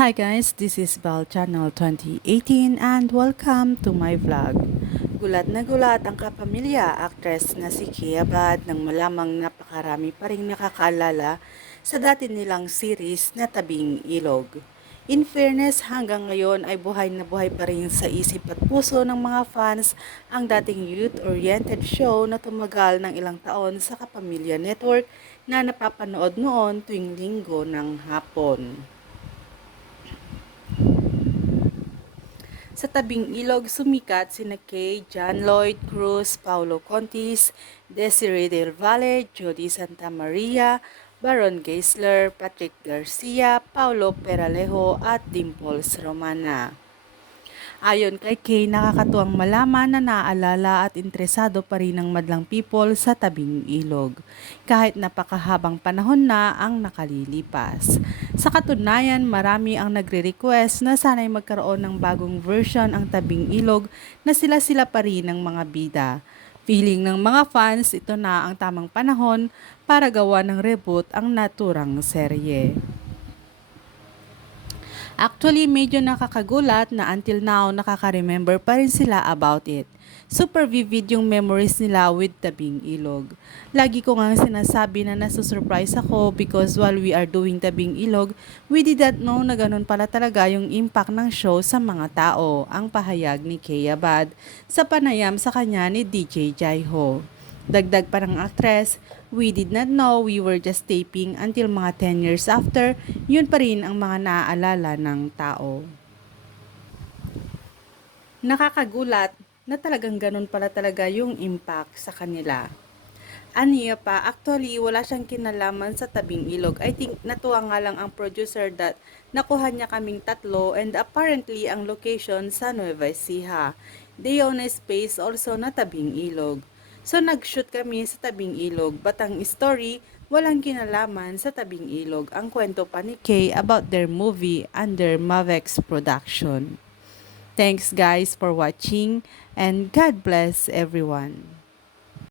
Hi guys, this is Bell Channel 2018 and welcome to my vlog. Gulat na gulat ang kapamilya actress na si Kia Bad nang malamang napakarami pa rin nakakaalala sa dati nilang series na Tabing Ilog. In fairness, hanggang ngayon ay buhay na buhay pa rin sa isip at puso ng mga fans ang dating youth-oriented show na tumagal ng ilang taon sa Kapamilya Network na napapanood noon tuwing linggo ng hapon. Sa tabing ilog, sumikat sina Kay, John Lloyd Cruz, Paulo Contis, Desiree Del Valle, Jody Santa Maria, Baron Geisler, Patrick Garcia, Paulo Peralejo at Dimples Romana. Ayon kay Kay, nakakatuwang malaman na naaalala at interesado pa rin ng madlang people sa tabing ilog, kahit napakahabang panahon na ang nakalilipas. Sa katunayan, marami ang nagre-request na sana'y magkaroon ng bagong version ang tabing ilog na sila-sila pa rin ng mga bida. Feeling ng mga fans, ito na ang tamang panahon para gawa ng reboot ang naturang serye. Actually, medyo nakakagulat na until now nakaka-remember pa rin sila about it. Super vivid yung memories nila with Tabing Ilog. Lagi ko nga sinasabi na nasusurprise ako because while we are doing Tabing Ilog, we did not know na ganun pala talaga yung impact ng show sa mga tao, ang pahayag ni Kea Bad sa panayam sa kanya ni DJ Jaiho. Dagdag pa ng actress, we did not know we were just taping until mga 10 years after, yun pa rin ang mga naaalala ng tao. Nakakagulat na talagang ganun pala talaga yung impact sa kanila. Aniya pa, actually wala siyang kinalaman sa tabing ilog. I think natuwa nga lang ang producer that nakuha niya kaming tatlo and apparently ang location sa Nueva Ecija. They own a space also na tabing ilog. So nag-shoot kami sa tabing ilog. But ang story, walang kinalaman sa tabing ilog. Ang kwento pa ni Kay about their movie under Mavex Production. Thanks guys for watching and God bless everyone.